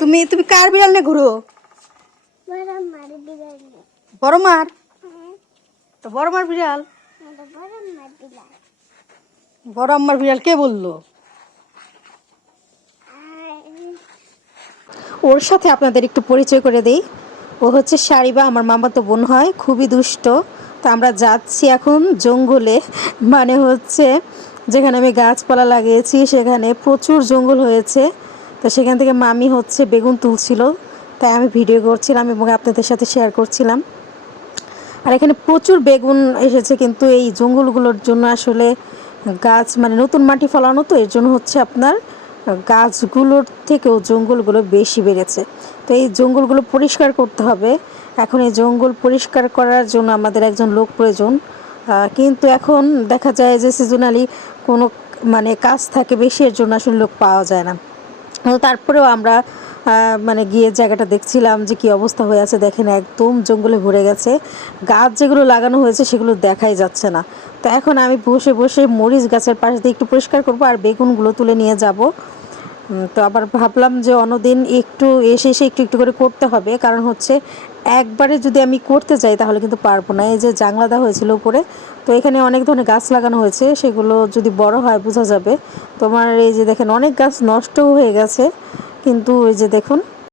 তুমি তুমি কার বিড়াল নিয়ে ঘুরো? বড় মার। তো বড় মার বিড়াল, বড় আম্মার বিড়াল কে বললো? ওর সাথে আপনাদের একটু পরিচয় করে দেই। ও হচ্ছে সারিবা, আমার মামাতো বোন হয়, খুবই দুষ্ট। তো আমরা যাচ্ছি এখন জঙ্গলে, মানে হচ্ছে যেখানে আমি গাছপালা লাগিয়েছি সেখানে প্রচুর জঙ্গল হয়েছে। তো সেখান থেকে মামি হচ্ছে বেগুন তুলছিল, তাই আমি ভিডিও করছিলাম এবং আপনাদের সাথে শেয়ার করছিলাম। আর এখানে প্রচুর বেগুন এসেছে, কিন্তু এই জঙ্গলগুলোর জন্য আসলে গাছ মানে নতুন মাটি ফলানো, তো এর জন্য হচ্ছে আপনার গাছগুলোর থেকেও জঙ্গলগুলো বেশি বেড়েছে। তো এই জঙ্গলগুলো পরিষ্কার করতে হবে। এখন এই জঙ্গল পরিষ্কার করার জন্য আমাদের একজন লোক প্রয়োজন, কিন্তু এখন দেখা যায় যে সিজনালি কোনো মানে কাজ থাকে বেশি, এর জন্য আসলে লোক পাওয়া যায় না। তারপরেও আমরা মানে গিয়ে জায়গাটা দেখছিলাম যে কী অবস্থা হয়ে আছে। দেখেন একদম জঙ্গলে ভরে গেছে, গাছ যেগুলো লাগানো হয়েছে সেগুলো দেখাই যাচ্ছে না। তো এখন আমি বসে বসে মরিচ গাছের পাশ দিয়ে একটু পরিষ্কার করবো আর বেগুনগুলো তুলে নিয়ে যাব। তো আবার ভাবলাম যে অন্যদিন একটু এসে এসে একটু একটু করে করতে হবে, কারণ হচ্ছে একবারে যদি আমি করতে যাই তাহলে কিন্তু পারবো না। এই যে জাংলা দেওয়া হয়েছিল উপরে, তো এখানে অনেক ধরনের গাছ লাগানো হয়েছে, সেগুলো যদি বড় হয় বোঝা যাবে। তোমার এই যে দেখেন অনেক গাছ নষ্টও হয়ে গেছে, কিন্তু এই যে দেখুন